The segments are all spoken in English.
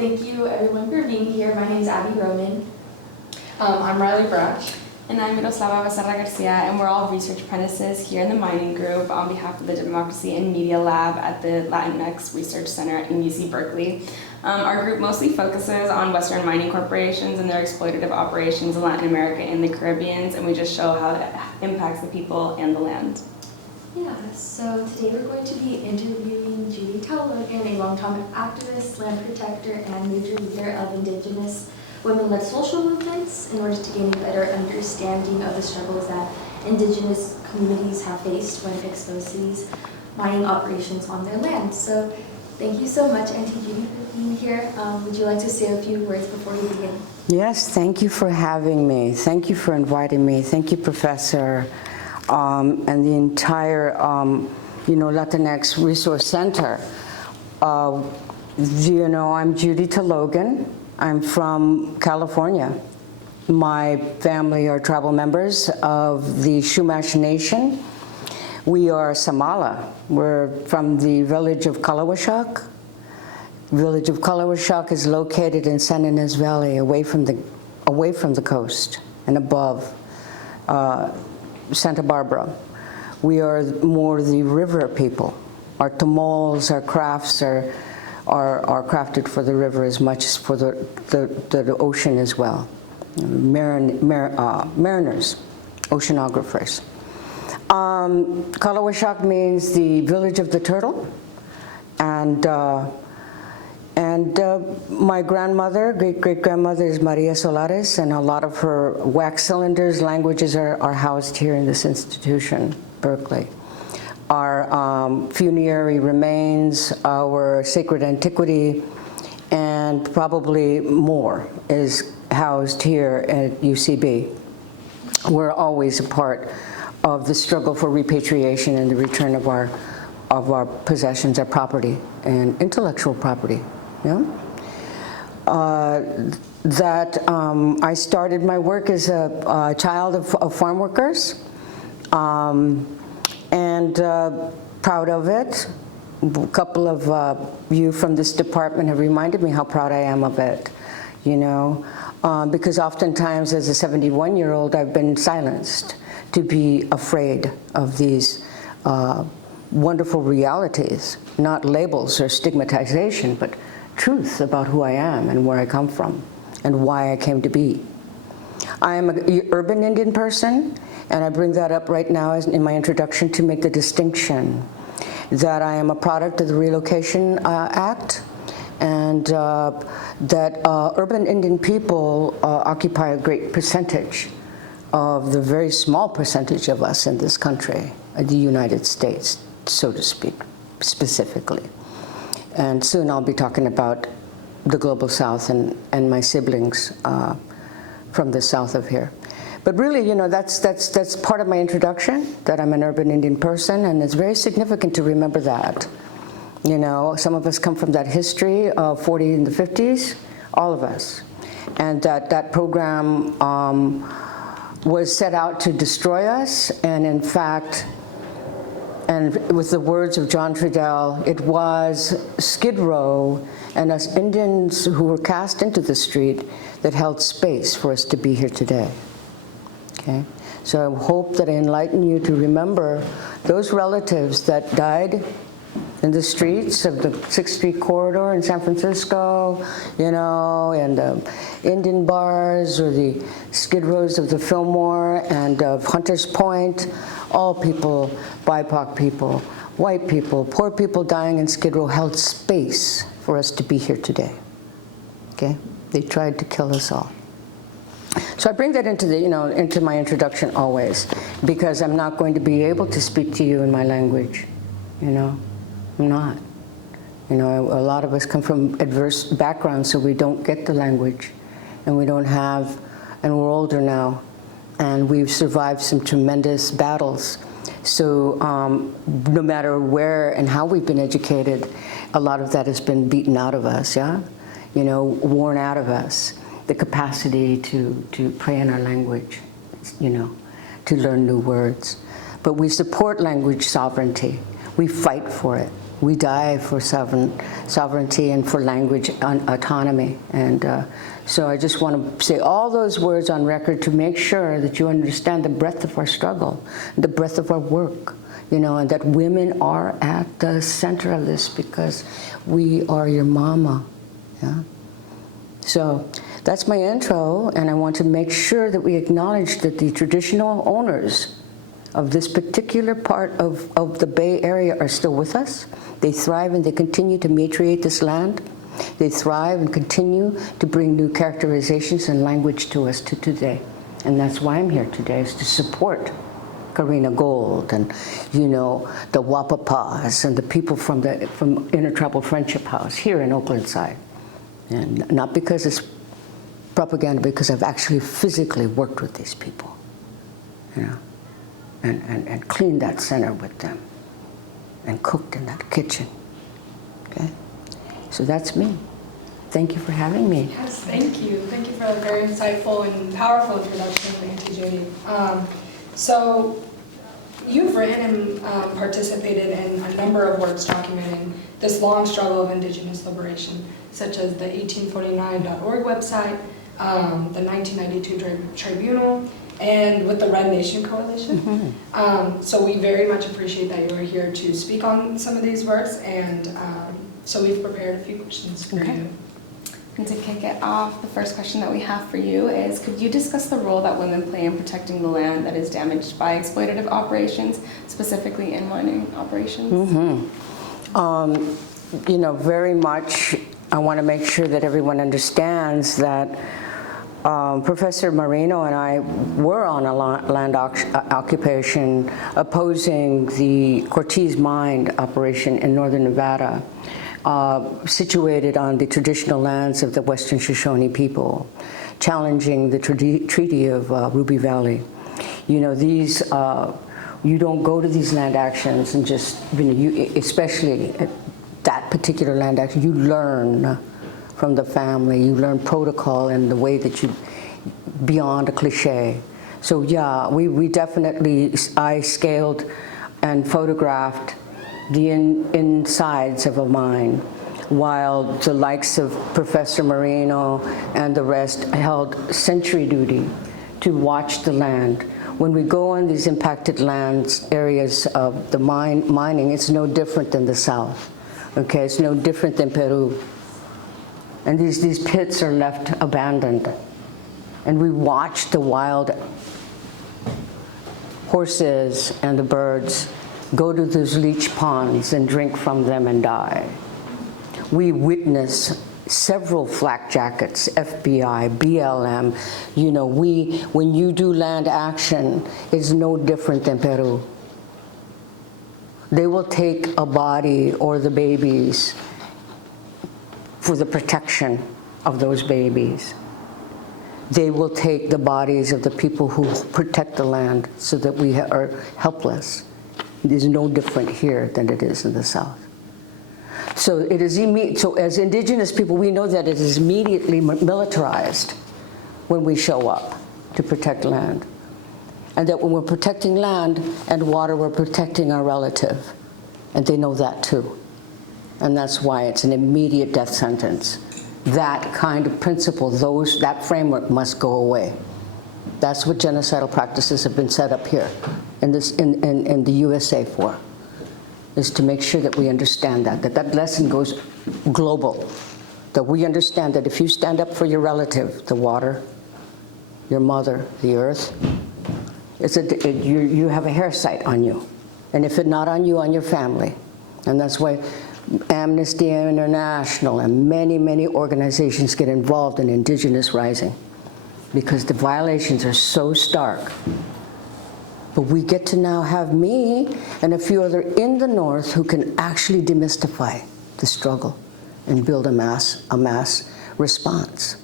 Thank you everyone for being here. My name is Abby Roman. I'm Riley Brash. And I'm Miroslava Becerra Garcia, and we're all research apprentices here in the mining group on behalf of the Democracy and Media Lab at the Latinx Research Center in UC Berkeley. Our group mostly focuses on Western mining corporations and their exploitative operations in Latin America and the Caribbean, and we just show how that impacts the people and the land. Yeah, so today we're going to be interviewing Judy Talaugon, a longtime activist, land protector, and major leader of indigenous women-led social movements in order to gain a better understanding of the struggles that indigenous communities have faced when exposed to these mining operations on their land. So thank you so much, Aunty Judy, for being here. Would you like to say a few words before we begin? Yes, thank you for having me. Thank you for inviting me. Thank you, Professor, and the entire Latinx Resource Center. I'm Judy Talaugon. I'm from California. My family are tribal members of the Chumash Nation. We are Samala. We're from the village of Kalawashak. The village of Kalawashak is located in San Ynez Valley, away from the coast and above Santa Barbara. We are more the river people. Our tamales, our crafts are crafted for the river as much as for the ocean as well. Mariners, oceanographers. Kalawashak means the village of the turtle, and my grandmother, great-great-grandmother, is Maria Solares, and a lot of her wax cylinders, languages are housed here in this institution, Berkeley. Our funerary remains, our sacred antiquity, and probably more is housed here at UCB. We're always a part of the struggle for repatriation and the return of our possessions, our property, and intellectual property. Yeah? I started my work as a child of farm workers. And proud of it. A couple of you from this department have reminded me how proud I am of it, because oftentimes as a 71-year-old I've been silenced to be afraid of these wonderful realities, not labels or stigmatization, but truth about who I am and where I come from and why I came to be. I am an urban Indian person, and I bring that up right now in my introduction to make the distinction that I am a product of the Relocation Act, and that urban Indian people occupy a great percentage of the very small percentage of us in this country, the United States, so to speak, specifically. And soon I'll be talking about the Global South and my siblings from the south of here. But really, that's part of my introduction, that I'm an urban Indian person, and it's very significant to remember that. Some of us come from that history of 40 and the 50s, all of us. And that program was set out to destroy us, and in fact, and with the words of John Trudell, it was Skid Row and us Indians who were cast into the street that held space for us to be here today. Okay? So I hope that I enlighten you to remember those relatives that died in the streets of the 6th Street corridor in San Francisco, and the Indian bars, or the Skid Rows of the Fillmore and of Hunters Point. All people, BIPOC people, white people, poor people dying in Skid Row held space for us to be here today. Okay? They tried to kill us all. So I bring that into my introduction always, because I'm not going to be able to speak to you in my language. I'm not. A lot of us come from adverse backgrounds, so we don't get the language, and we don't have, and we're older now, and we've survived some tremendous battles. So no matter where and how we've been educated, a lot of that has been beaten out of us, yeah? Worn out of us. The capacity to pray in our language, to learn new words. But we support language sovereignty. We fight for it. We die for sovereignty and for language autonomy. And so I just want to say all those words on record to make sure that you understand the breadth of our struggle, the breadth of our work, and that women are at the center of this because we are your mama. Yeah? So that's my intro, and I want to make sure that we acknowledge that the traditional owners of this particular part of the Bay Area are still with us. They thrive and they continue to matriate this land. They thrive and continue to bring new characterizations and language to us to today. And that's why I'm here today, is to support Karina Gold and, the Wapapas and the people from Intertribal Friendship House here in Oaklandside. And not because it's propaganda, because I've actually physically worked with these people, and cleaned that center with them and cooked in that kitchen. Okay? So that's me. Thank you for having me. Yes, thank you. Thank you for a very insightful and powerful introduction, Aunty Judy. So you've written and participated in a number of works documenting this long struggle of Indigenous liberation, such as the 1849.org website, the 1992 Tribunal, and with the Red Nation Coalition. So we very much appreciate that you are here to speak on some of these works, and so we've prepared a few questions for you. And to kick it off, the first question that we have for you is, could you discuss the role that women play in protecting the land that is damaged by exploitative operations, specifically in mining operations? Very much, I want to make sure that everyone understands that Professor Marino and I were on a land occupation opposing the Cortez mine operation in northern Nevada, situated on the traditional lands of the Western Shoshone people, challenging the Treaty of Ruby Valley. These, you don't go to these land actions and just, especially that particular land action, you learn from the family, you learn protocol and the way that you, beyond a cliche. So yeah, we definitely, I scaled and photographed the insides of a mine, while the likes of Professor Marino and the rest held sentry duty to watch the land. When we go on these impacted lands, areas of the mining, it's no different than the South. Okay, it's no different than Peru. And these pits are left abandoned. And we watch the wild horses and the birds go to those leach ponds and drink from them and die. We witness several flak jackets, FBI, BLM. When you do land action, it's no different than Peru. They will take a body or the babies for the protection of those babies. They will take the bodies of the people who protect the land so that we are helpless. It is no different here than it is in the South. So it is so as Indigenous people, we know that it is immediately militarized when we show up to protect land. And that when we're protecting land and water, we're protecting our relative. And they know that too. And that's why it's an immediate death sentence. That kind of principle, that framework must go away. That's what genocidal practices have been set up here in the USA for, is to make sure that we understand that lesson goes global, that we understand that if you stand up for your relative, the water, your mother, the earth, you have a hair sight on you. And if it's not on you, on your family. And that's why Amnesty International and many, many organizations get involved in Indigenous rising, because the violations are so stark. But we get to now have me and a few other in the North who can actually demystify the struggle and build a mass response.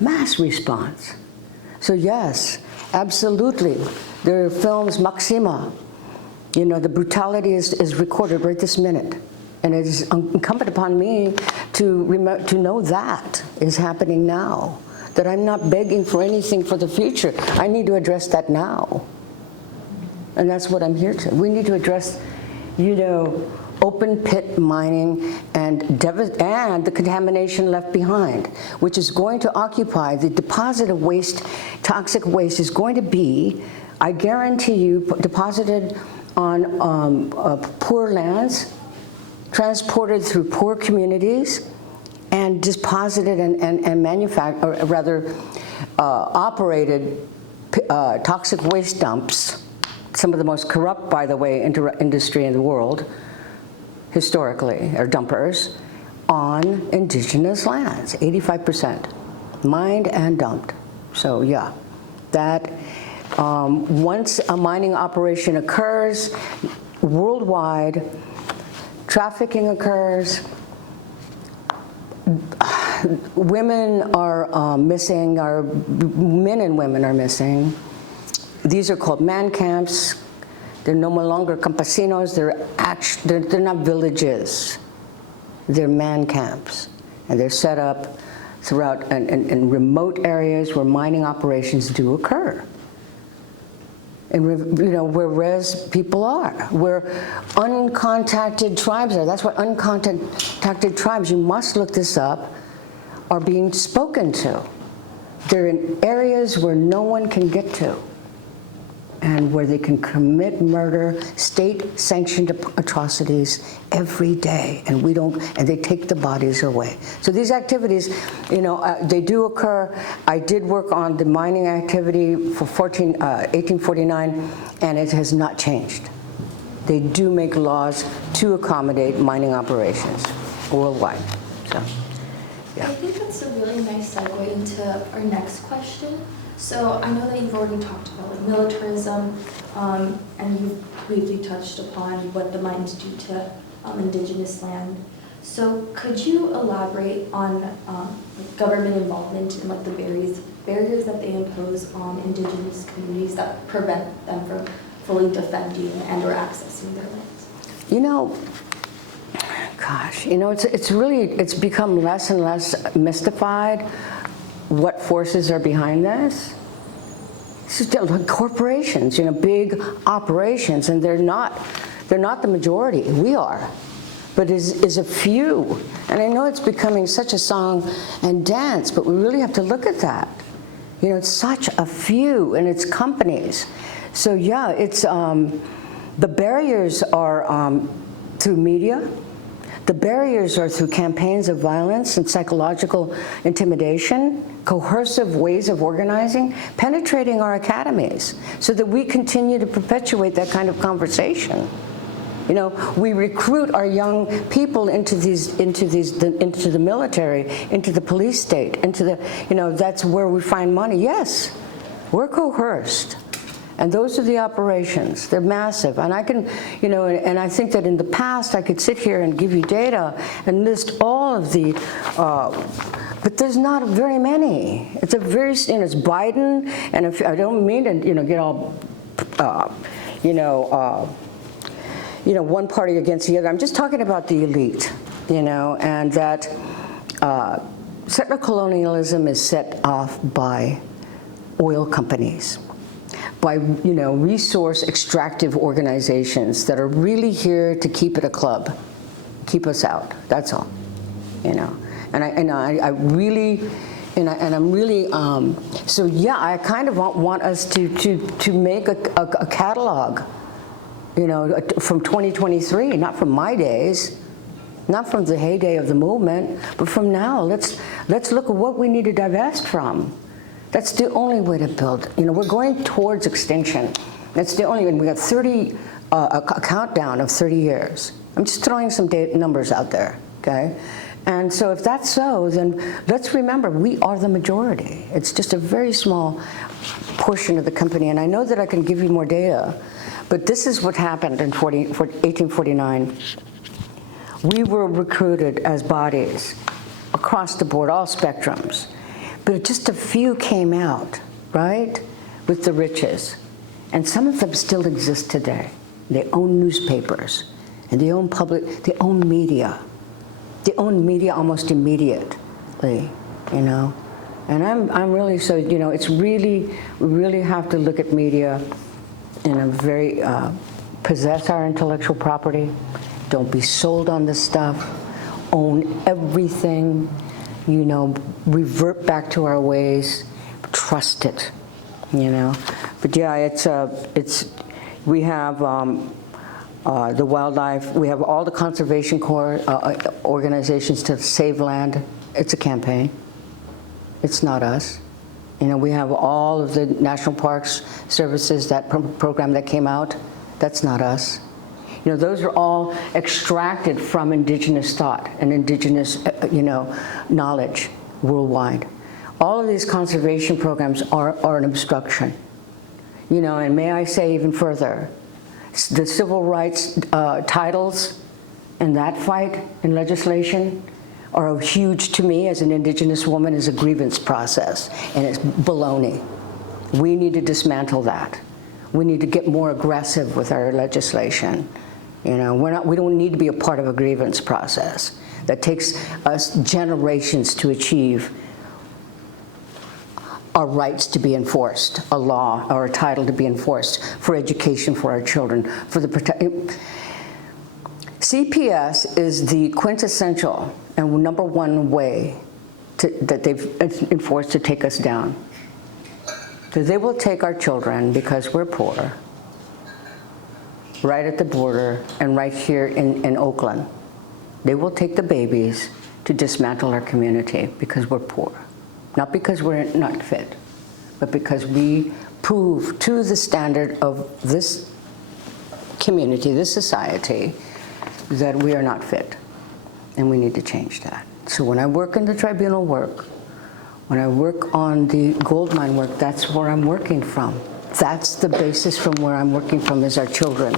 Mass response. So yes, absolutely. There are films, Maxima. The brutality is recorded right this minute. And it is incumbent upon me to know that is happening now, that I'm not begging for anything for the future. I need to address that now. And that's what I'm here to. We need to address you know, open pit mining and the contamination left behind, which is going to occupy the deposit of waste. Toxic waste is going to be, I guarantee you, deposited on poor lands, transported through poor communities, and deposited and manufactured, or rather operated toxic waste dumps, some of the most corrupt, by the way, industry in the world, historically, or dumpers, on indigenous lands, 85%, mined and dumped. So yeah, that once a mining operation occurs worldwide, trafficking occurs, women are missing, men and women are missing. These are called man camps. They're no longer campesinos, they're not villages. They're man camps. And they're set up throughout in remote areas where mining operations do occur. And you know, where res people are, where uncontacted tribes are. That's what uncontacted tribes, you must look this up, are being spoken to. They're in areas where no one can get to, and where they can commit murder, state-sanctioned atrocities every day, and they take the bodies away. So these activities, you know, they do occur. I did work on the mining activity for 1849, and it has not changed. They do make laws to accommodate mining operations worldwide. So, yeah. I think that's a really nice segue into our next question. So I know that you've already talked about like militarism, and you've briefly touched upon what the mines do to indigenous land. So could you elaborate on like government involvement and like the barriers that they impose on indigenous communities that prevent them from fully defending and or accessing their lands? You know, gosh, you know, it's become less and less mystified what forces are behind this. This is like corporations, you know, big operations, and they're not the majority. We are, but is a few. And I know it's becoming such a song and dance, but we really have to look at that. You know, it's such a few, and it's companies. So yeah, it's the barriers are through media. The barriers are through campaigns of violence and psychological intimidation, coercive ways of organizing, penetrating our academies, so that we continue to perpetuate that kind of conversation. You know, we recruit our young people into the military, into the police state, into the, you know, that's where we find money. Yes, we're coerced. And those are the operations. They're massive. And I can, you know, and I think that in the past I could sit here and give you data and list all of the, but there's not very many. It's a very, you know, it's Biden, and if I don't mean to, you know, get all, one party against the other. I'm just talking about the elite, you know, and that settler colonialism is set off by oil companies, by, you know, resource extractive organizations that are really here to keep it a club, keep us out. That's all, you know. And I'm really. So yeah, I kind of want us to make a catalog, you know, from 2023, not from my days, not from the heyday of the movement, but from now. Let's look at what we need to divest from. That's the only way to build. You know, we're going towards extinction. That's the only way. We got a countdown of 30 years. I'm just throwing some numbers out there, okay? And so if that's so, then let's remember we are the majority. It's just a very small portion of the company. And I know that I can give you more data, but this is what happened in 1849. We were recruited as bodies across the board, all spectrums. But just a few came out, right, with the riches. And some of them still exist today. They own newspapers, and they own they own media. They own media almost immediately, you know. And I'm really, so, you know, it's really, we really have to look at media in a very possess our intellectual property. Don't be sold on this stuff. Own everything. You know, revert back to our ways. Trust it. You know, but yeah, we have the wildlife. We have all the conservation corps organizations to save land. It's a campaign. It's not us. You know, we have all of the national parks services, that program that came out. That's not us. You know, those are all extracted from indigenous thought and indigenous, knowledge worldwide. All of these conservation programs are an obstruction. You know, and may I say even further, the civil rights titles in that fight in legislation are huge to me as an indigenous woman, as a grievance process, and it's baloney. We need to dismantle that. We need to get more aggressive with our legislation. You know, we don't need to be a part of a grievance process that takes us generations to achieve our rights to be enforced, a law or a title to be enforced, for education for our children, for the CPS is the quintessential and #1 way that they've enforced to take us down. So they will take our children because we're poor, right at the border and right here in Oakland. They will take the babies to dismantle our community because we're poor. Not because we're not fit, but because we prove to the standard of this community, this society, that we are not fit. And we need to change that. So when I work in the tribunal work, when I work on the gold mine work, that's where I'm working from. That's the basis from where I'm working from, is our children.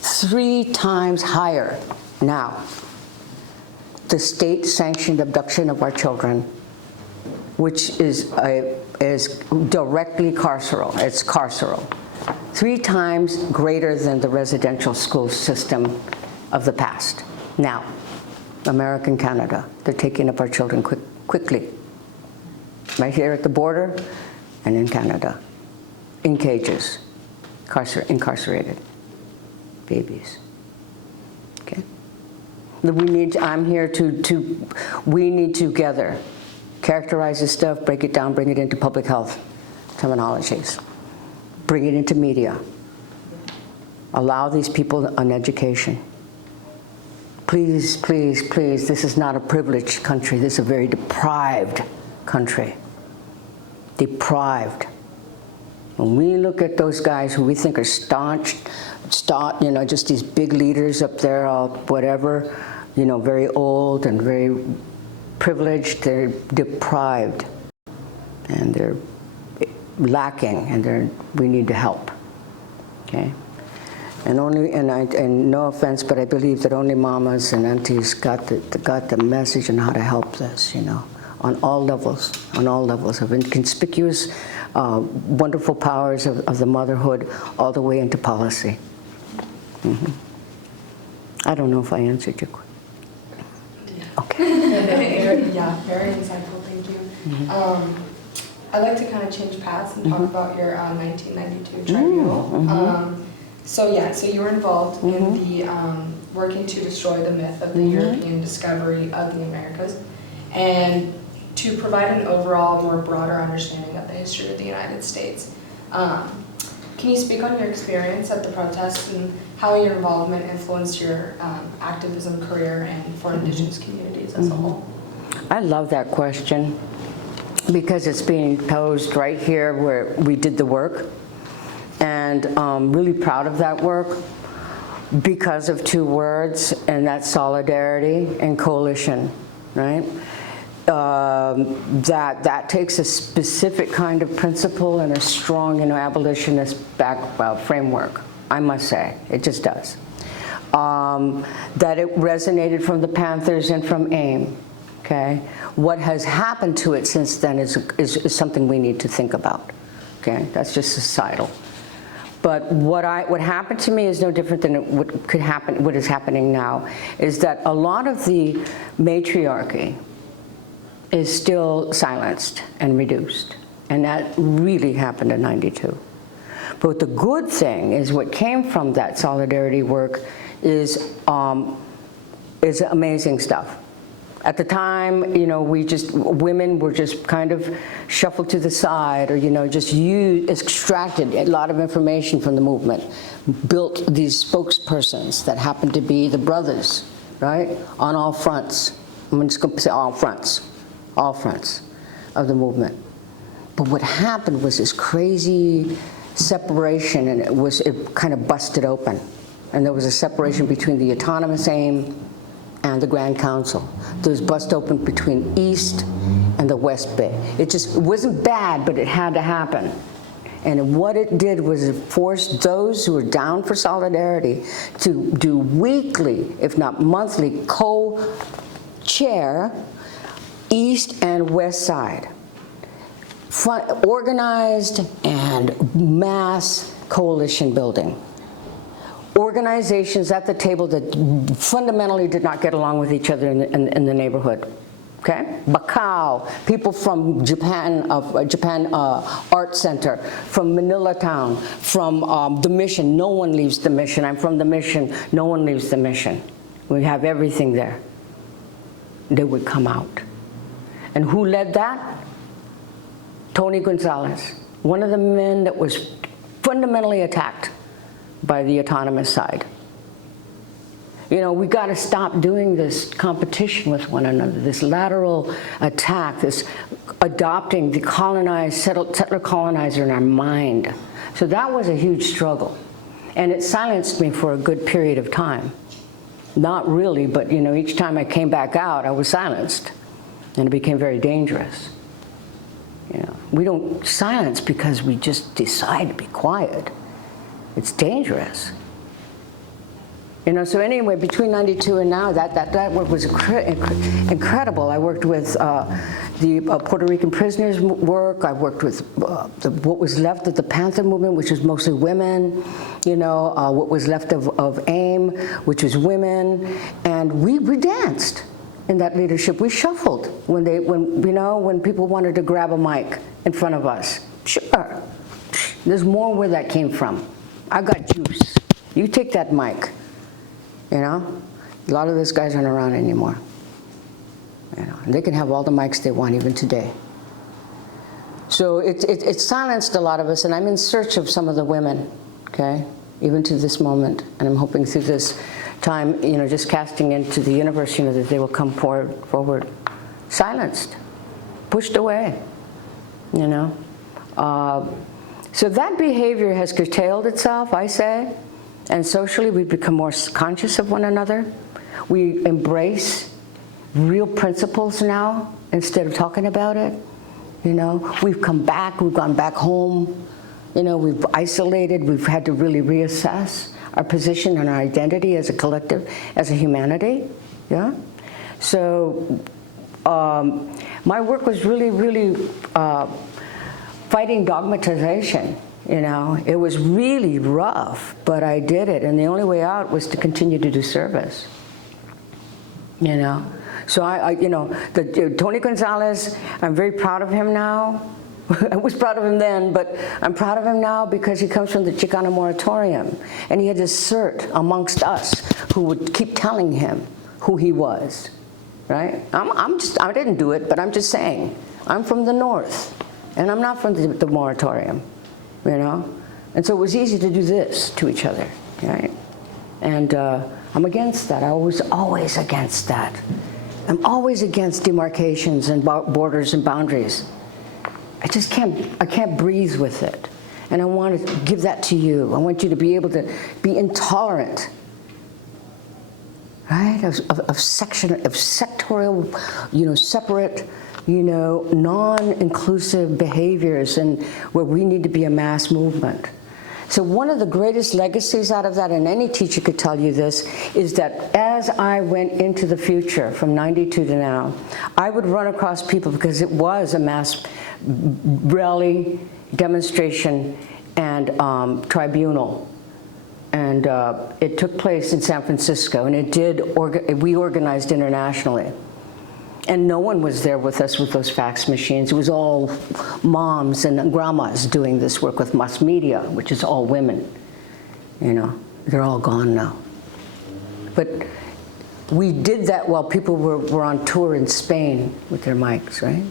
3 times higher now. The state-sanctioned abduction of our children, which is directly carceral. It's carceral. 3 times greater than the residential school system of the past. Now, America and Canada, they're taking up our children quickly. Right here at the border and in Canada. In cages, incarcerated babies. Okay? I'm here we need to together characterize this stuff, break it down, bring it into public health terminologies, bring it into media, allow these people an education. Please, please, please, this is not a privileged country. This is a very deprived country. Deprived. When we look at those guys who we think are staunch, just these big leaders up there, all whatever, very old and very privileged, they're deprived, and they're lacking, and we need to help. Okay, and no offense, but I believe that only mamas and aunties got the message on how to help this, on all levels of inconspicuous, wonderful powers of the motherhood, all the way into policy. Mm-hmm. I don't know if I answered your question. Okay. Yeah, very insightful, thank you. Mm-hmm. I'd like to kind of change paths and talk about your 1992 tribunal. Mm-hmm. So you were involved in the working to destroy the myth of the European discovery of the Americas, and to provide an overall more broader understanding of the history of the United States. Can you speak on your experience at the protests and how your involvement influenced your activism career and for Indigenous communities as a whole? I love that question because it's being posed right here where we did the work, and I'm really proud of that work because of 2 words, and that's solidarity and coalition, right? That takes a specific kind of principle and a strong, abolitionist framework. I must say, it just does. That it resonated from the Panthers and from AIM. Okay, what has happened to it since then is something we need to think about. Okay, that's just societal. But what happened to me is no different than what is happening now. Is that a lot of the matriarchy is still silenced and reduced. And that really happened in '92. But the good thing is what came from that solidarity work is amazing stuff. At the time, you know, women were just kind of shuffled to the side, or, you know, just extracted a lot of information from the movement, built these spokespersons that happened to be the brothers, right, on all fronts. I'm just going to say all fronts of the movement. But what happened was this crazy separation, and it kind of busted open. And there was a separation between the autonomous aim and the Grand Council. There was bust open between East and the West Bay. It wasn't bad, but it had to happen. And what it did was it forced those who were down for solidarity to do weekly, if not monthly, co-chair East and West Side. Organized and mass coalition building. Organizations at the table that fundamentally did not get along with each other in the neighborhood. Okay? Bacau, people from Japan Art Center, from Manila Town, from the Mission. No one leaves the Mission. I'm from the Mission. No one leaves the Mission. We have everything there. They would come out. And who led that? Tony Gonzalez, one of the men that was fundamentally attacked by the autonomous side. You know, we got to stop doing this competition with one another, this lateral attack, this adopting the settler colonizer in our mind. So that was a huge struggle. And it silenced me for a good period of time. Not really, but, you know, each time I came back out, I was silenced. And it became very dangerous. You know, we don't silence because we just decide to be quiet. It's dangerous. You know, so anyway, between 92 and now, that work was incredible. I worked with the Puerto Rican prisoners work. I worked with what was left of the Panther movement, which was mostly women. You know, what was left of AIM, which was women. And we danced in that leadership. We shuffled when people wanted to grab a mic in front of us. Sure. There's more where that came from. I got juice. You take that mic. You know, a lot of those guys aren't around anymore. You know, and they can have all the mics they want even today. So it silenced a lot of us, and I'm in search of some of the women, okay, even to this moment. And I'm hoping through this time, you know, just casting into the universe, you know, that they will come forward, silenced, pushed away, you know. So that behavior has curtailed itself, I say, and socially we've become more conscious of one another. We embrace real principles now instead of talking about it. You know, we've come back, we've gone back home. You know, we've isolated, we've had to really reassess our position and our identity as a collective, as a humanity, yeah? So my work was really fighting dogmatization, you know. It was really rough, but I did it, and the only way out was to continue to do service, you know. So you know, Tony Gonzalez, I'm very proud of him now. I was proud of him then, but I'm proud of him now because he comes from the Chicano moratorium, and he had this cert amongst us who would keep telling him who he was, right? I didn't do it, but I'm just saying, I'm from the North, and I'm not from the moratorium, you know? And so it was easy to do this to each other, right? And I'm against that. I was always against that. I'm always against demarcations and borders and boundaries. I can't breathe with it. And I want to give that to you. I want you to be able to be intolerant, right? Of sectorial, you know, separate, you know, non-inclusive behaviors, and where we need to be a mass movement. So one of the greatest legacies out of that, and any teacher could tell you this, is that as I went into the future from 92 to now, I would run across people, because it was a mass rally, demonstration, and tribunal. And it took place in San Francisco, and we organized internationally. And no one was there with us with those fax machines. It was all moms and grandmas doing this work with mass media, which is all women. You know, they're all gone now. But we did that while people were on tour in Spain with their mics, right?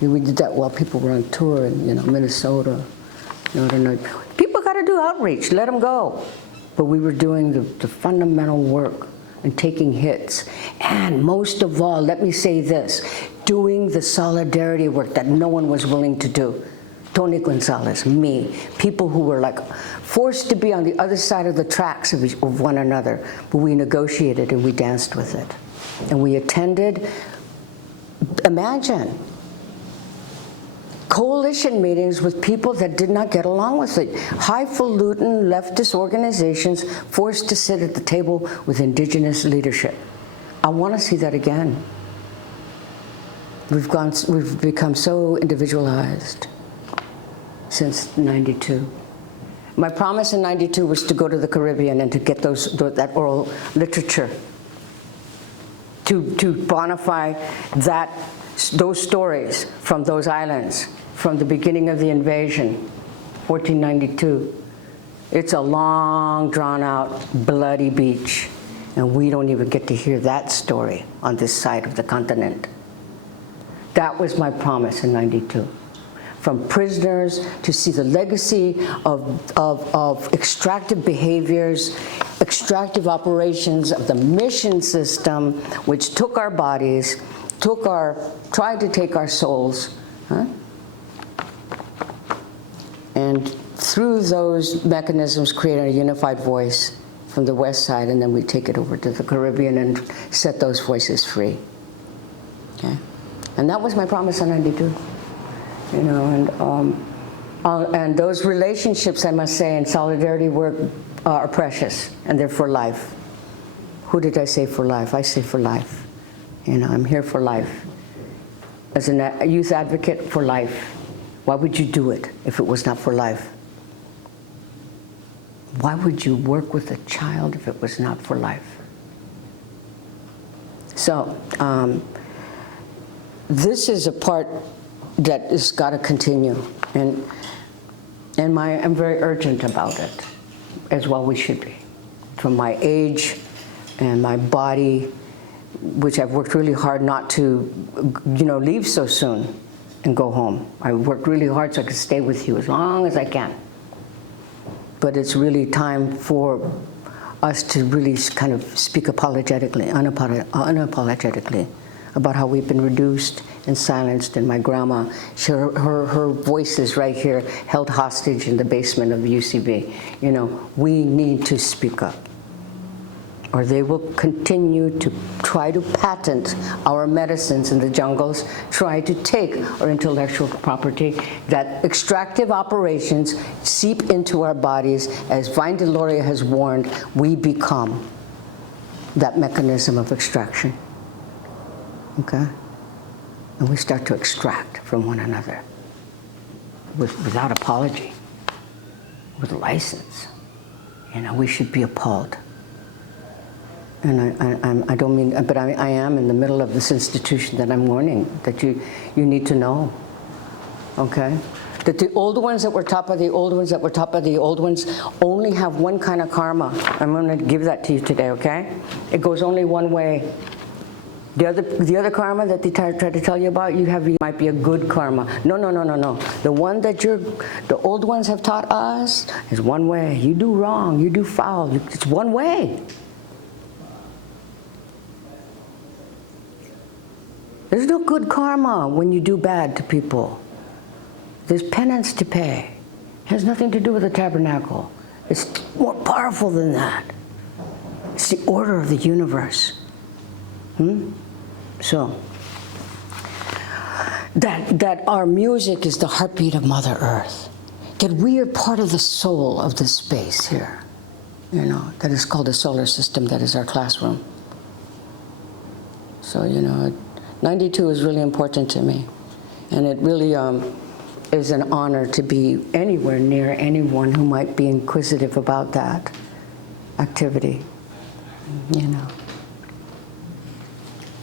We did that while people were on tour in, you know, Minnesota. People got to do outreach, let them go. But we were doing the fundamental work and taking hits. And most of all, let me say this, doing the solidarity work that no one was willing to do. Tony Gonzalez, me, people who were like forced to be on the other side of the tracks of one another, but we negotiated and we danced with it. And we attended, imagine, coalition meetings with people that did not get along with it. Highfalutin leftist organizations forced to sit at the table with indigenous leadership. I want to see that again. We've become so individualized since '92. My promise in '92 was to go to the Caribbean and to get that oral literature, to bonify those stories from those islands, from the beginning of the invasion, 1492. It's a long, drawn-out, bloody beach, and we don't even get to hear that story on this side of the continent. That was my promise in '92. From prisoners to see the legacy of extractive behaviors, extractive operations of the mission system, which took our bodies, tried to take our souls, huh? And through those mechanisms created a unified voice from the West Side, and then we take it over to the Caribbean and set those voices free. Okay? And that was my promise in '92. You know, and those relationships, I must say, in solidarity work are precious, and they're for life. Who did I say for life? I say for life. You know, I'm here for life. As a youth advocate, for life. Why would you do it if it was not for life? Why would you work with a child if it was not for life? So, this is a part that has got to continue, and I'm very urgent about it, as well we should be. From my age and my body, which I've worked really hard not to, you know, leave so soon and go home. I worked really hard so I could stay with you as long as I can. But it's really time for us to really kind of speak apologetically, unapologetically, about how we've been reduced and silenced, and my grandma, her voice is right here, held hostage in the basement of the UCB. You know, we need to speak up, or they will continue to try to patent our medicines in the jungles, try to take our intellectual property, that extractive operations seep into our bodies. As Vine Deloria has warned, we become that mechanism of extraction. Okay? And we start to extract from one another without apology, with license. You know, we should be appalled. And I don't mean, but I am in the middle of this institution that I'm warning, that you need to know, okay? That the old ones that were top of the old ones that were top of the old ones only have one kind of karma. I'm going to give that to you today, okay? It goes only one way. The other karma that they try to tell you about, you might be a good karma. No. The one that the old ones have taught us is one way. You do wrong, you do foul, it's one way. There's no good karma when you do bad to people. There's penance to pay. It has nothing to do with the tabernacle. It's more powerful than that. It's the order of the universe. So, that our music is the heartbeat of Mother Earth. That we are part of the soul of this space here. You know, that is called the solar system, that is our classroom. So, you know, 92 is really important to me. And it really is an honor to be anywhere near anyone who might be inquisitive about that activity, you know.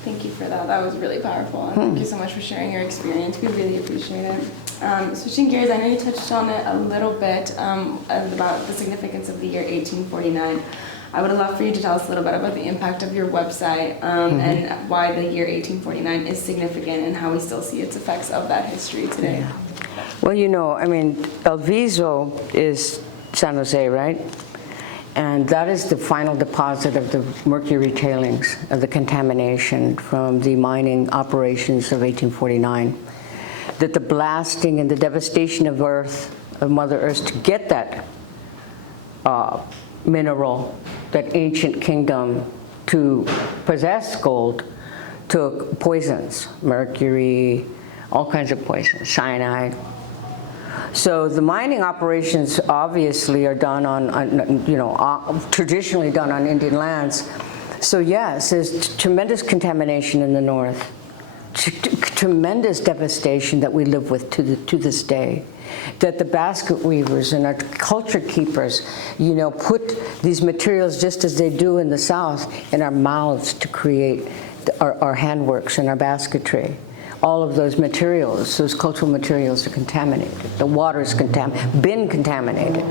Thank you for that. That was really powerful. And thank you so much for sharing your experience. We really appreciate it. Switching gears, I know you touched on it a little bit about the significance of the year 1849. I would love for you to tell us a little bit about the impact of your website and why the year 1849 is significant and how we still see its effects of that history today. Yeah. Well, you know, I mean, El Viso is San Jose, right? And that is the final deposit of the mercury tailings, of the contamination from the mining operations of 1849. That the blasting and the devastation of Earth, of Mother Earth, to get that mineral, that ancient kingdom to possess gold, took poisons, mercury, all kinds of poisons, cyanide. So the mining operations obviously are done on you know, traditionally done on Indian lands. So yes, there's tremendous contamination in the north, tremendous devastation that we live with to this day. That the basket weavers and our culture keepers, you know, put these materials just as they do in the south in our mouths to create our handworks and our basketry. All of those materials, those cultural materials, are contaminated. The water's been contaminated.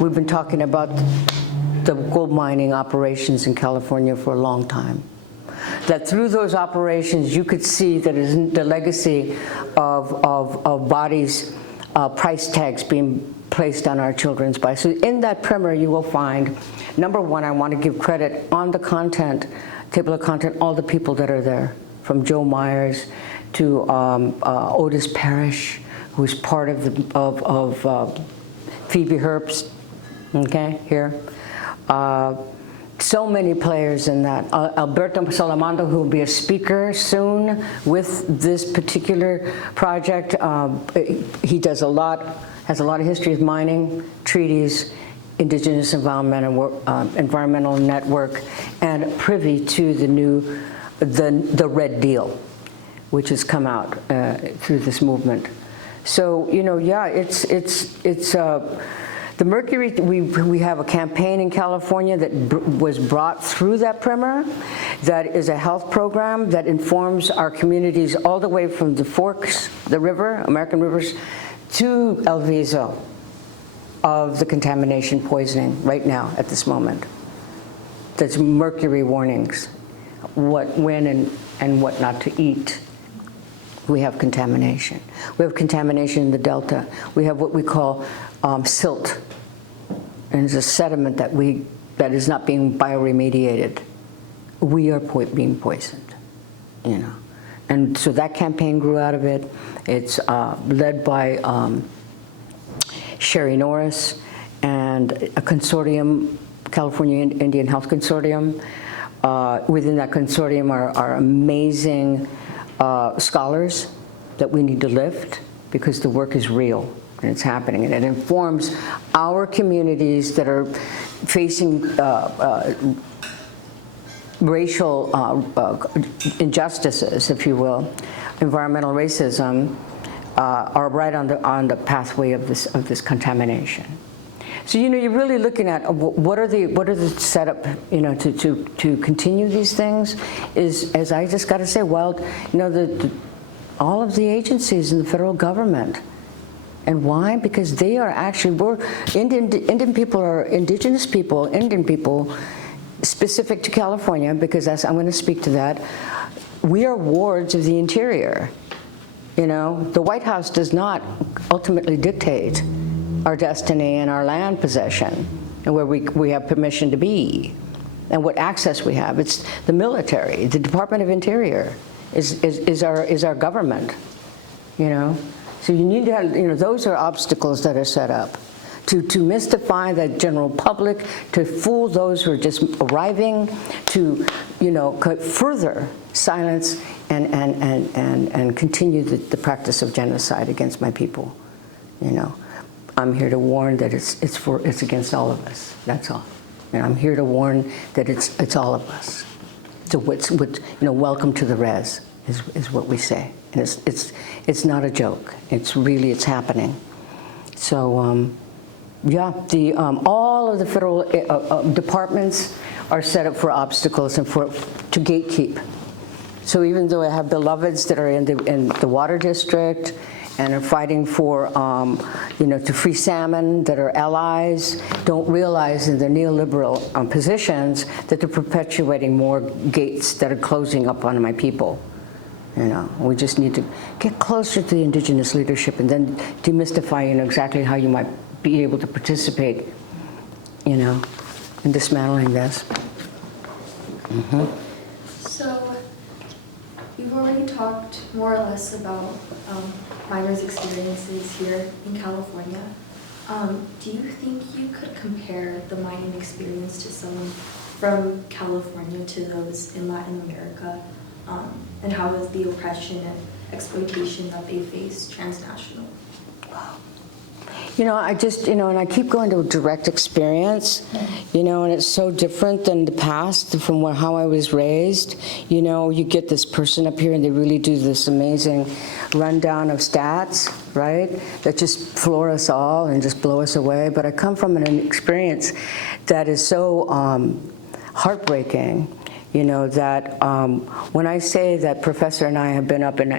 We've been talking about the gold mining operations in California for a long time. That through those operations, you could see that is the legacy of bodies, price tags being placed on our children's bodies. So in that primer, you will find, number one, I want to give credit on the content, table of content, all the people that are there. From Joe Myers to Otis Parrish, who's part of Phoebe Herbst, okay, here. So many players in that. Alberto Salamando, who will be a speaker soon with this particular project. He does has a lot of history with mining, treaties, indigenous environmental network, and privy to the Red Deal, which has come out through this movement. So, you know, yeah, it's the mercury. We have a campaign in California that was brought through that primer. That is a health program that informs our communities all the way from the Forks, the river, American rivers, to El Viso, of the contamination poisoning right now at this moment. There's mercury warnings. What, when, and what not to eat. We have contamination. We have contamination in the Delta. We have what we call silt, and it's a sediment that is not being bioremediated. We are being poisoned, you know. And so that campaign grew out of it. It's led by Sherry Norris and a consortium, California Indian Health Consortium. Within that consortium are amazing scholars that we need to lift, because the work is real and it's happening, and it informs our communities that are facing racial injustices, if you will, environmental racism, are right on the pathway of this contamination. So, you know, you're really looking at what are the setup, you know, to continue these things. As I just got to say, well, you know, all of the agencies in the federal government. And why? Because they are actually, Indian people are indigenous people, Indian people, specific to California, because I'm going to speak to that. We are wards of the interior. You know, the White House does not ultimately dictate our destiny and our land possession, and where we have permission to be, and what access we have. It's the military. The Department of Interior is our government, you know. So you need to have, you know, those are obstacles that are set up to mystify the general public, to fool those who are just arriving, to, you know, further silence and continue the practice of genocide against my people, you know. I'm here to warn that it's against all of us. That's all. And I'm here to warn that it's all of us. So you know, welcome to the res is what we say, and it's not a joke. It's happening. So yeah, all of the federal departments are set up for obstacles and to gatekeep. So even though I have beloveds that are in the water district and are fighting for, to free salmon, that are allies, don't realize in their neoliberal positions that they're perpetuating more gates that are closing up on my people. We just need to get closer to the indigenous leadership and then demystify, exactly how you might be able to participate, in dismantling this. Mm-hmm. So, you've already talked more or less about miners' experiences here in California. Do you think you could compare the mining experience to someone from California to those in Latin America? And how is the oppression and exploitation that they face transnational? I just, and I keep going to direct experience, and it's so different than the past, from how I was raised. You get this person up here and they really do this amazing rundown of stats, right, that just floor us all and just blow us away. But I come from an experience that is so heartbreaking, that when I say that Professor and I have been up in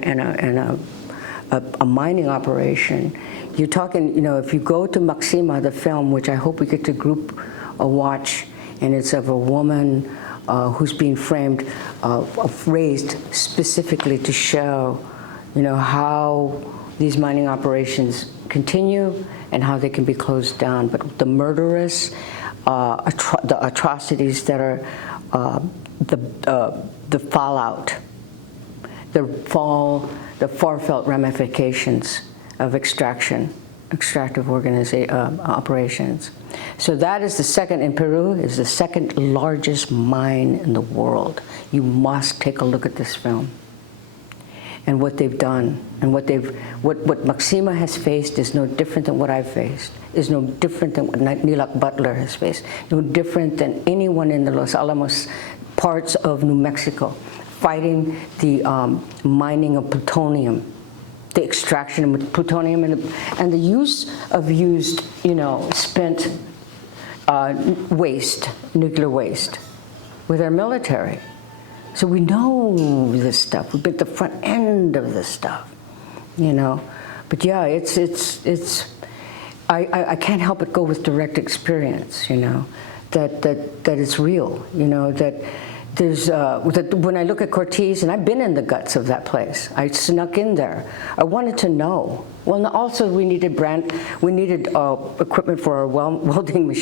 a mining operation, you're talking, if you go to Maxima, the film, which I hope we get to group watch, and it's of a woman who's being framed, raised specifically to show, how these mining operations continue and how they can be closed down. But the murderous, the atrocities that are the fallout, the far-felt ramifications of extractive operations. So that is the second, in Peru, is the second largest mine in the world. You must take a look at this film and what they've done, and what Maxima has faced is no different than what I've faced, is no different than what Nilak Butler has faced, no different than anyone in the Los Alamos parts of New Mexico, fighting the mining of plutonium, the extraction of plutonium, and the use of used, spent waste, nuclear waste, with our military. So we know this stuff. We've been at the front end of this stuff, But yeah, I can't help but go with direct experience, that it's real, that there's, when I look at Cortez, and I've been in the guts of that place, I snuck in there. I wanted to know. Well, also we needed equipment for our welding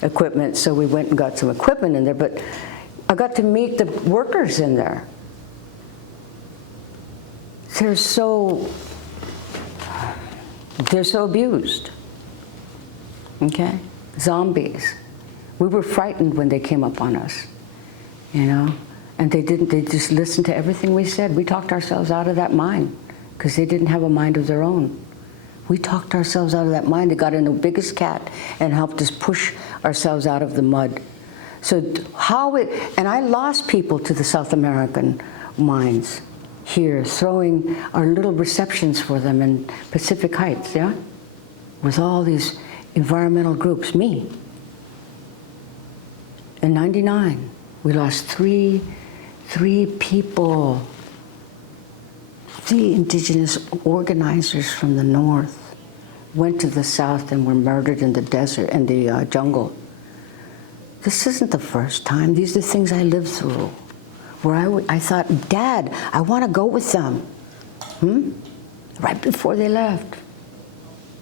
equipment, so we went and got some equipment in there, but I got to meet the workers in there. They're so abused, okay? Zombies. We were frightened when they came up on us. And they just listened to everything we said. We talked ourselves out of that mine because they didn't have a mind of their own. We talked ourselves out of that mine. They got in the biggest cat and helped us push ourselves out of the mud. So and I lost people to the South American mines here, throwing our little receptions for them in Pacific Heights, yeah? With all these environmental groups, me. In '99. We lost three people, 3 indigenous organizers from the north went to the south and were murdered in the desert, in the jungle. This isn't the first time. These are the things I lived through, where I thought, Dad, I want to go with them. Right before they left.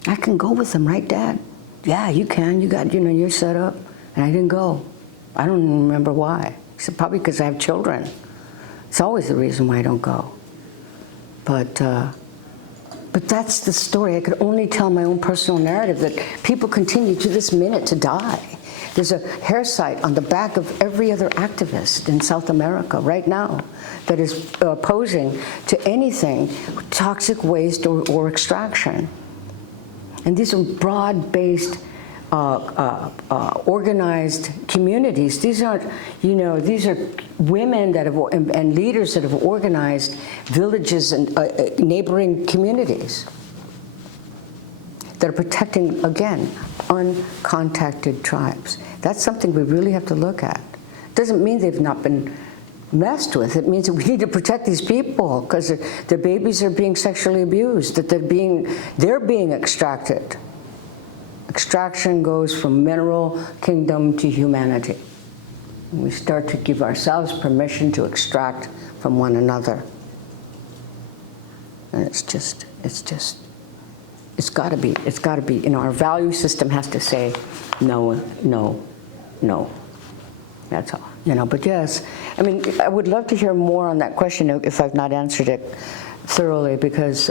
I can go with them, right, Dad? Yeah, you can. You got, you're set up. And I didn't go. I don't even remember why. He said, probably because I have children. It's always the reason why I don't go. But that's the story. I could only tell my own personal narrative that people continue to this minute to die. There's a hair site on the back of every other activist in South America right now that is opposing to anything, toxic waste or extraction. And these are broad-based organized communities. These aren't, these are women that have, and leaders that have organized villages and neighboring communities that are protecting, again, uncontacted tribes. That's something we really have to look at. Doesn't mean they've not been messed with. It means that we need to protect these people because their babies are being sexually abused, that they're being extracted. Extraction goes from mineral kingdom to humanity. We start to give ourselves permission to extract from one another. And it's got to be, you know, our value system has to say no, no, no. That's all, you know, but yes, I mean, I would love to hear more on that question if I've not answered it thoroughly, because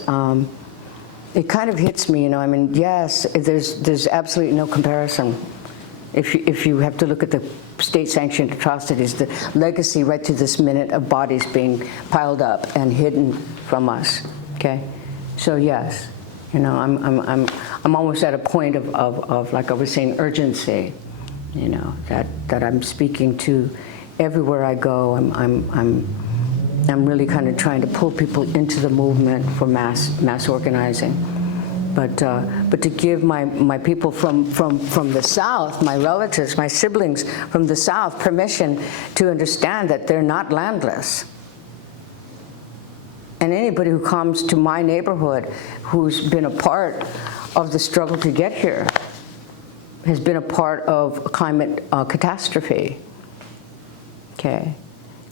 it kind of hits me, you know, I mean, yes, there's absolutely no comparison. If you have to look at the state-sanctioned atrocities, the legacy right to this minute of bodies being piled up and hidden from us, okay? So yes, you know, I'm almost at a point of like I was saying, urgency, you know, that I'm speaking to everywhere I go. I'm really kind of trying to pull people into the movement for mass organizing. But to give my people from the South, my relatives, my siblings from the South, permission to understand that they're not landless. And anybody who comes to my neighborhood who's been a part of the struggle to get here has been a part of a climate catastrophe, okay?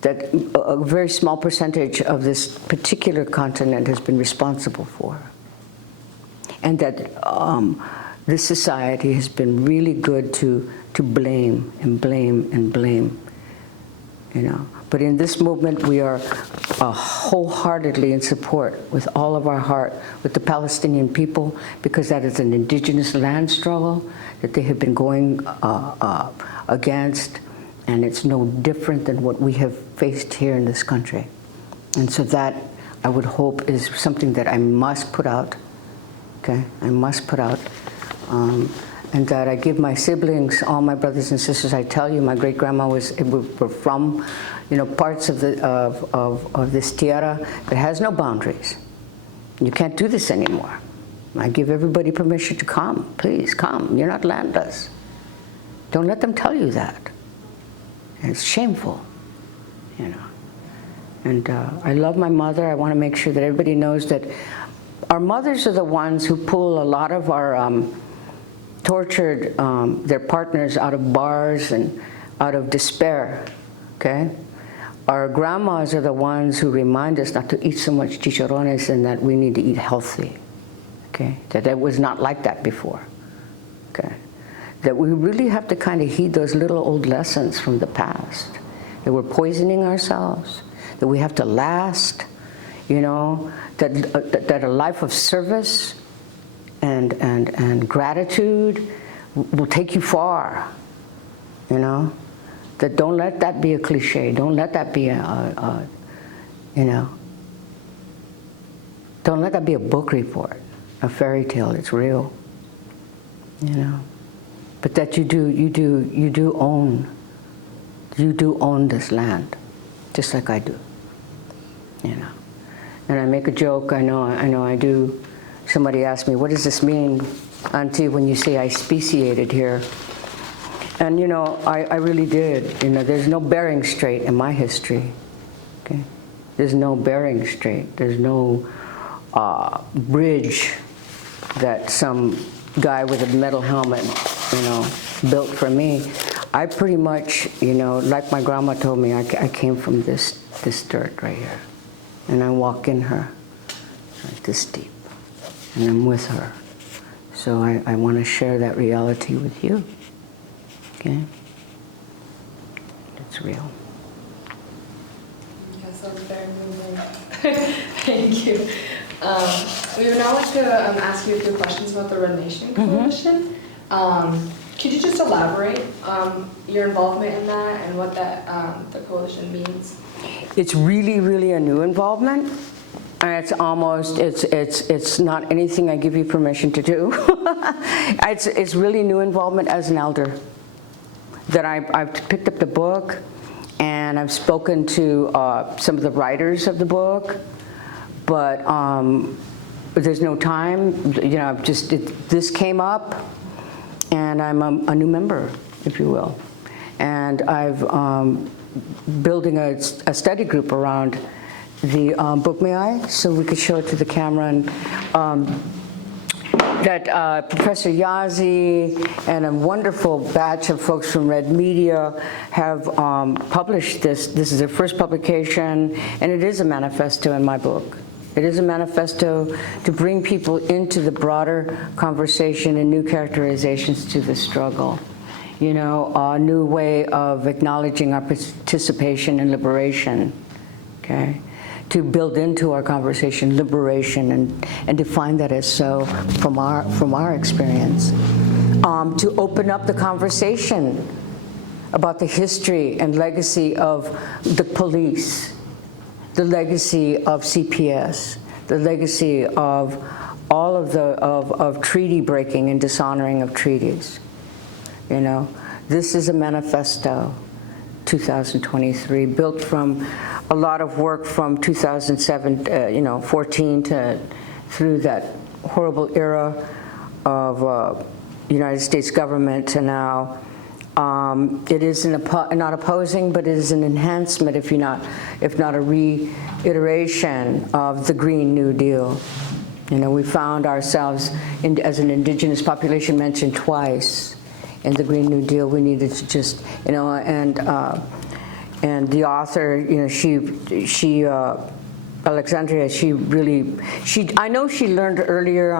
That a very small percentage of this particular continent has been responsible for. And that this society has been really good to blame and blame and blame, you know. But in this movement, we are wholeheartedly in support with all of our heart with the Palestinian people, because that is an indigenous land struggle that they have been going against, and it's no different than what we have faced here in this country. And so that, I would hope, is something that I must put out. Okay, I must put out, and that I give my siblings, all my brothers and sisters. I tell you, my great grandma were from, you know, parts of this tierra that has no boundaries. You can't do this anymore. I give everybody permission to come. Please come. You're not landless. Don't let them tell you that. And it's shameful, you know. And I love my mother. I want to make sure that everybody knows that our mothers are the ones who pull a lot of our tortured their partners out of bars and out of despair, okay? Our grandmas are the ones who remind us not to eat so much chicharrones and that we need to eat healthy, okay? That it was not like that before, okay? That we really have to kind of heed those little old lessons from the past, that we're poisoning ourselves, that we have to last, you know, that a life of service and gratitude will take you far, you know? That don't let that be a cliche. Don't let that be you know, don't let that be a book report, a fairy tale. It's real, you know? But that you do own this land, just like I do, you know? And I make a joke, I know I do. Somebody asked me, what does this mean, Auntie, when you say I speciated here? And you know, I really did. You know, there's no Bering Strait in my history, okay? There's no Bering Strait. There's no bridge that some guy with a metal helmet, you know, built for me. I pretty much, you know, like my grandma told me, I came from this dirt right here. And I walk in her, like this deep, and I'm with her. So I want to share that reality with you, okay? It's real. Yes, that was very moving. Thank you. We would now like to ask you a few questions about the Red Nation Coalition. Could you just elaborate your involvement in that and what that the coalition means? It's really, really a new involvement. It's almost, it's not anything I give you permission to do. It's really new involvement as an elder. That I've picked up the book, and I've spoken to some of the writers of the book, but there's no time. You know, this came up, and I'm a new member, if you will. And I've building a study group around the book. May I? So we could show it to the camera. And that Professor Yazzie and a wonderful batch of folks from Red Media have published this. This is their first publication, and it is a manifesto in my book. It is a manifesto to bring people into the broader conversation and new characterizations to the struggle. You know, a new way of acknowledging our participation in liberation, okay? To build into our conversation liberation and define that as so from our experience. To open up the conversation about the history and legacy of the police, the legacy of CPS, the legacy of all of of treaty breaking and dishonoring of treaties. You know, this is a manifesto, 2023, built from a lot of work from 2007, 14 to through that horrible era of United States government to now. It is not opposing, but it is an enhancement, if not a reiteration of the Green New Deal. You know, we found ourselves as an indigenous population mentioned twice in the Green New Deal. We needed to just, and the author, Alexandria, I know she learned earlier,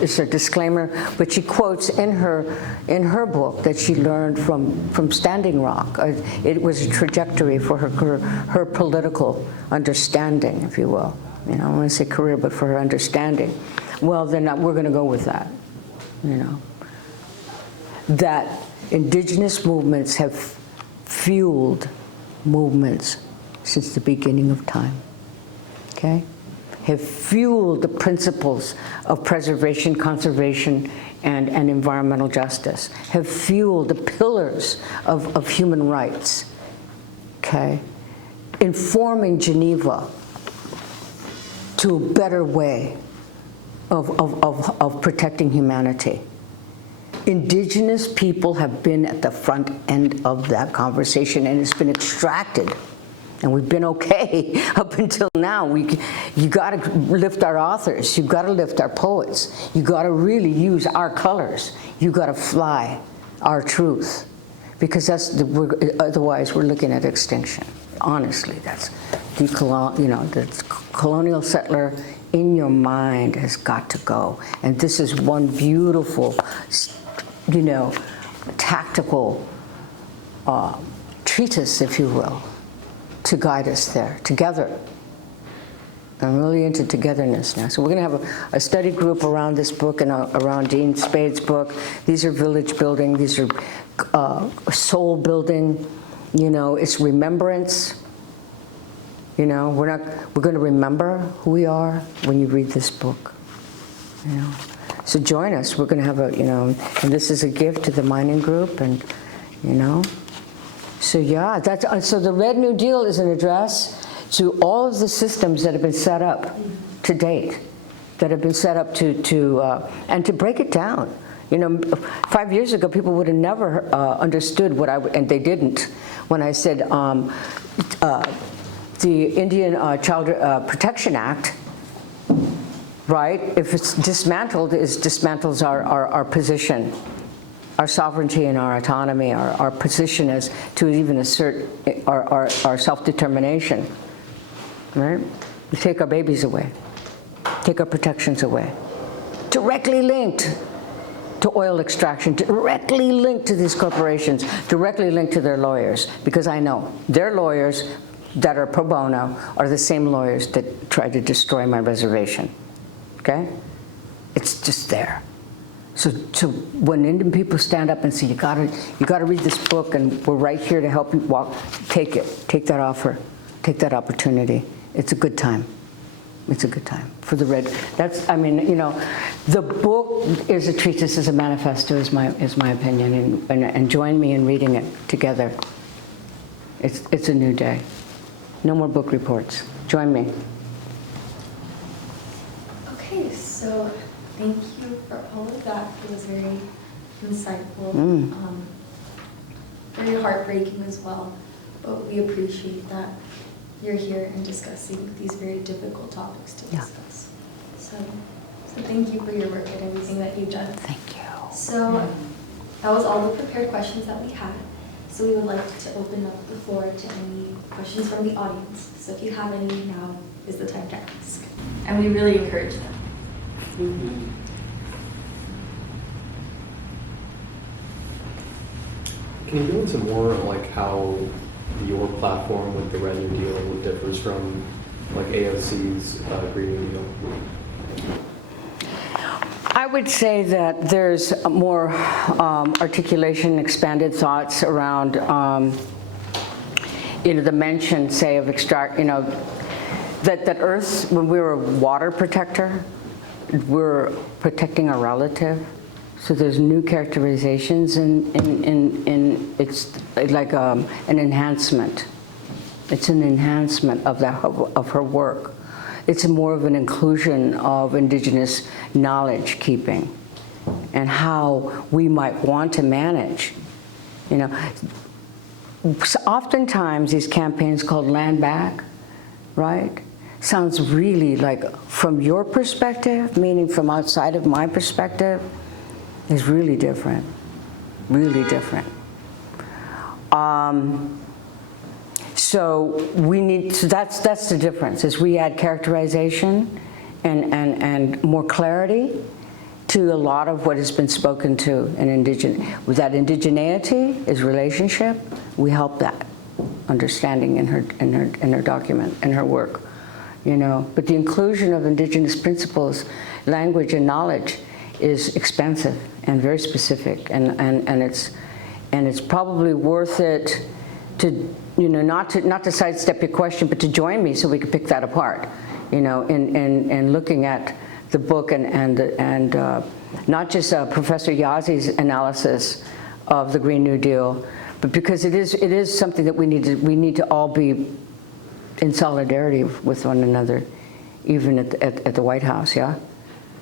it's a disclaimer, but she quotes in her book that she learned from Standing Rock. It was a trajectory for her political understanding, if you will. You know, I want to say career, but for her understanding. Well, then we're going to go with that, you know. That indigenous movements have fueled movements since the beginning of time, okay? Have fueled the principles of preservation, conservation, and environmental justice, have fueled the pillars of human rights, okay? Informing Geneva to a better way of protecting humanity. Indigenous people have been at the front end of that conversation, and it's been extracted, and we've been okay up until now. You got to lift our authors, you got to lift our poets, you got to really use our colors, you got to fly our truth, because otherwise we're looking at extinction. Honestly, that's the colonial settler in your mind has got to go, and this is one beautiful, tactical treatise, if you will, to guide us there, together. I'm really into togetherness now. So we're going to have a study group around this book and around Dean Spade's book. These are village building, these are soul building, it's remembrance. We're going to remember who we are when you read this book, So join us. We're going to have and this is a gift to the mining group, and, So yeah, so the Red New Deal is an address to all of the systems that have been set up to date, that have been set up and to break it down. 5 years ago, people would have never understood and they didn't, when I said the Indian Child Protection Act, right? If it's dismantled, it dismantles our position, our sovereignty and our autonomy, our position as to even assert our self-determination, right? We take our babies away, take our protections away. Directly linked to oil extraction, directly linked to these corporations, directly linked to their lawyers, because I know their lawyers that are pro bono are the same lawyers that tried to destroy my reservation, okay? It's just there. So when Indian people stand up and say, you gotta read this book, and we're right here to help you walk, take it, take that offer, take that opportunity. It's a good time. It's a good time for the Red. The book is a treatise, is a manifesto, is my opinion, and join me in reading it together. It's a new day. No more book reports. Join me. Okay, so thank you for all of that. It was very insightful. very heartbreaking as well. But we appreciate that you're here and discussing these very difficult topics to discuss. So thank you for your work and everything that you've done. Thank you. So that was all the prepared questions that we had. So we would like to open up the floor to any questions from the audience. So if you have any, now is the time to ask. And we really encourage them. Can you go into more like how your platform with the Red New Deal differs from like AOC's Green New Deal? I would say that there's more articulation, expanded thoughts around, the mention, say, of that Earth, when we're a water protector, we're protecting a relative. So there's new characterizations, in it's like an enhancement. It's an enhancement of her work. It's more of an inclusion of indigenous knowledge keeping and how we might want to manage. So oftentimes these campaigns called Land Back, right? Sounds really like, from your perspective, meaning from outside of my perspective, is really different, really different. So that's the difference, is we add characterization and more clarity to a lot of what has been spoken to in with that indigeneity is relationship. We help that understanding in her document, in her work, But the inclusion of indigenous principles, language, and knowledge is expansive and very specific, and it's probably worth it to not to sidestep your question, but to join me so we can pick that apart, in looking at the book and not just Professor Yazi's analysis of the Green New Deal, but because it is something that we need to all be in solidarity with one another, even at the White House, yeah.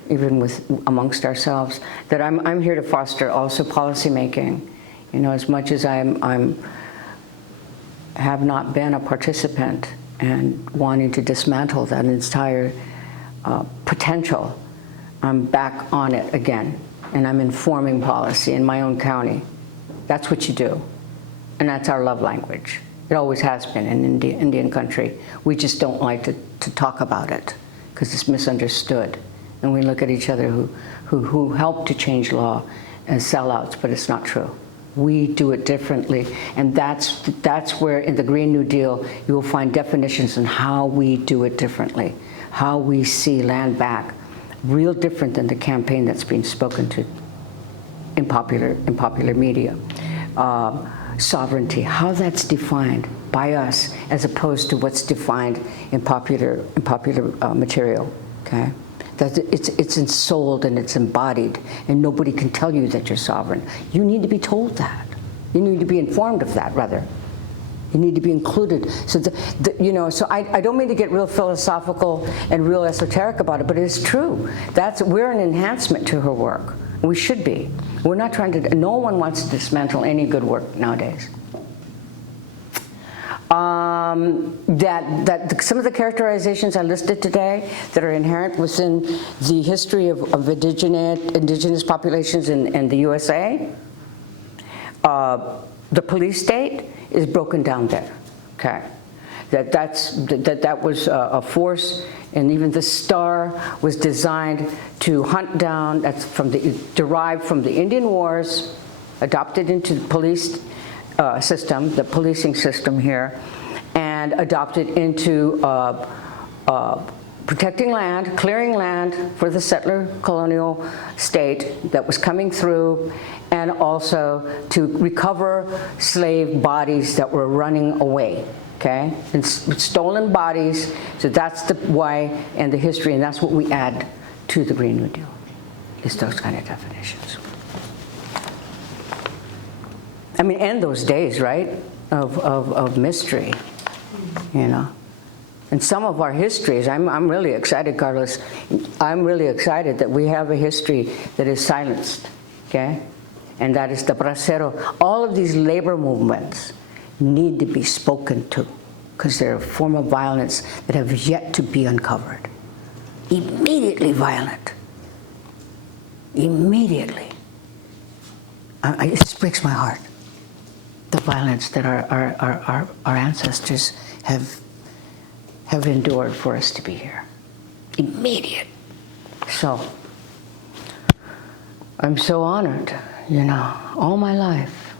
Even amongst ourselves, that I'm here to foster also policymaking, as much as have not been a participant and wanting to dismantle that entire potential. I'm back on it again, and I'm informing policy in my own county. That's what you do, and that's our love language. It always has been in Indian country. We just don't like to talk about it because it's misunderstood. And we look at each other who help to change law as sellouts, but it's not true. We do it differently, and that's where in the Green New Deal you will find definitions on how we do it differently, how we see land back, real different than the campaign that's being spoken to in popular media. Sovereignty, how that's defined by us as opposed to what's defined in popular material. Okay. That it's ensouled and it's embodied, and nobody can tell you that you're sovereign. You need to be told that. You need to be informed of that, rather. You need to be included. So, so I don't mean to get real philosophical and real esoteric about it, but it's true. We're an enhancement to her work. We should be. We're not trying to, no one wants to dismantle any good work nowadays. Some of the characterizations I listed today that are inherent within the history of indigenous populations in the USA, the police state is broken down there. Okay, that was a force, and even the star was designed to hunt down. That's derived from the Indian Wars, adopted into the police system, the policing system here, and adopted into protecting land, clearing land for the settler colonial state that was coming through, and also to recover slave bodies that were running away, okay? And stolen bodies, so that's the why and the history, and that's what we add to the Green New Deal, is those kind of definitions. I mean, and those days, right, of mystery, And some of our histories, I'm really excited, Carlos. I'm really excited that we have a history that is silenced, okay? and that is the bracero. All of these labor movements need to be spoken to because they're a form of violence that have yet to be uncovered. Immediately violent. Immediately. It just breaks my heart. The violence that our ancestors have endured for us to be here. Immediate. So, I'm so honored, you know, all my life,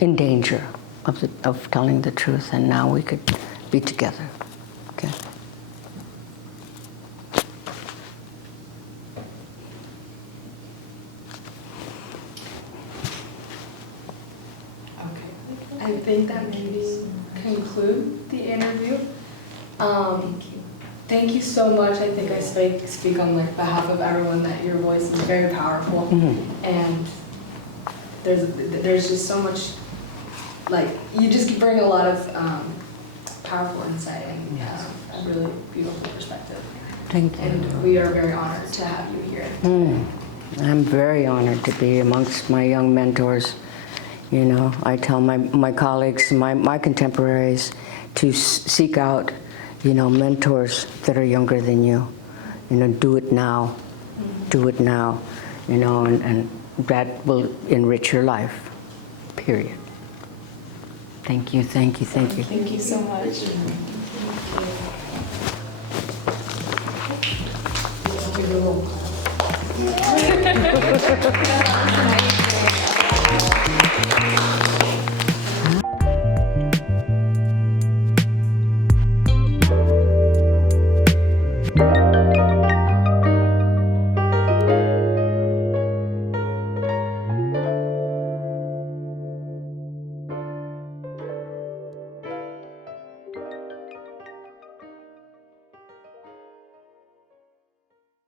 in danger of telling the truth, and now we could be together. Okay. Okay. I think that maybe conclude the interview. Thank you so much. I think I speak on like behalf of everyone that your voice is very powerful, and there's just so much, like, you just bring a lot of powerful insight and a really beautiful perspective. Thank you. And we are very honored to have you here. I'm very honored to be amongst my young mentors. You know, I tell my colleagues, my contemporaries, to seek out, you know, mentors that are younger than you. You know, do it now. Do it now. You know, and that will enrich your life. Period. Thank you, thank you, thank you. Thank you so much. Thank you.